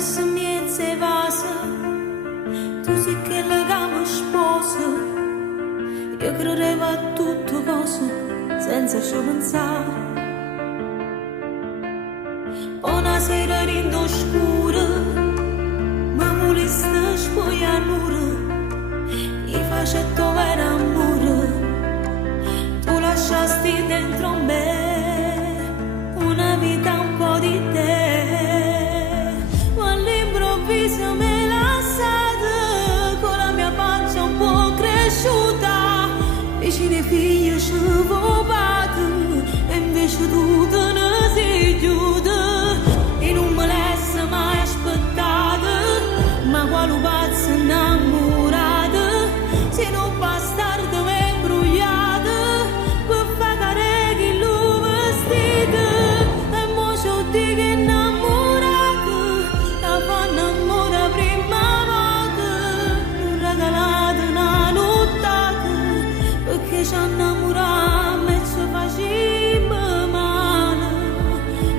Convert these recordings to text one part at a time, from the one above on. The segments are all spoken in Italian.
questa miezza evasa, tu sì che legame sposa. Io credevo a tutto cosa, senza ci pensare. Una sera in oscura, mi voleste spogliare l'ora, e facetto vero amore, tu lasciasti dentro me una vita un po' di te. All'improvviso me lasciate con la mia pancia un po' cresciuta, vicino ai figli ci vovate e invece tu te ne sei chiusa e non me l'hai mai aspettata, ma quale pazzo innamorata, se non bastardo mi è imbrogliata per fare che lui vestita e mo c'ho di che innamorata la fa innamora prima volta, non regalate una nottata perché ci innamorato e ci facciamo male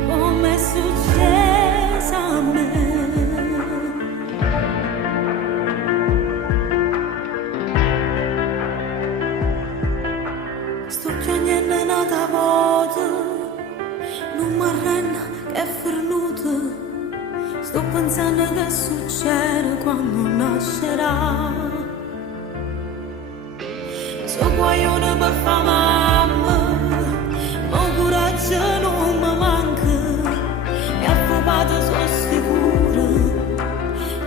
come è successo a me. Sto piangendo un'altra volta, non mi arrendo che è fernuto. Sto pensando che succede quando nascerà. So guaglione per fa mamma, ma coraggio non mi manca. E a papà sono sicura,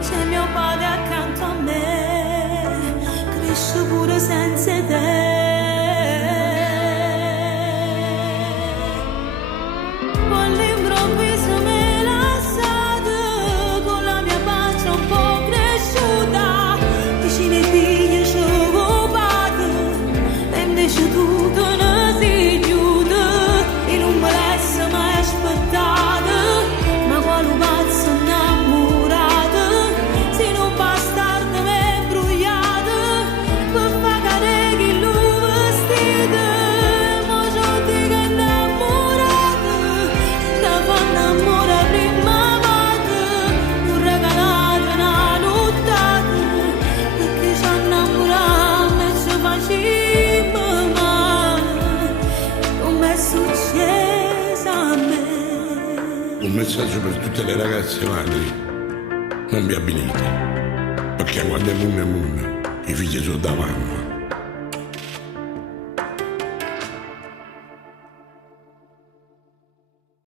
c'è mio padre accanto a me, cresce pure senza te. All'improvviso me lasciate con la mia pancia un po' cresciuta, vicino ai figli ci vovate e invece tu te ne sei chiusa e non me l'hai mai aspettata, ma quale pazzo innamorata, se non bastardo mi è imbrogliata per fare che lui vestita, mo c'ho di che innamorata la fa innamora prima volta, non regalate una nottata perché ci innamorammo e ci facciamo male come è successo a me. Un messaggio per tutte le ragazze madri: non vi abilite, perché quando è munna, i figli sono da mamma.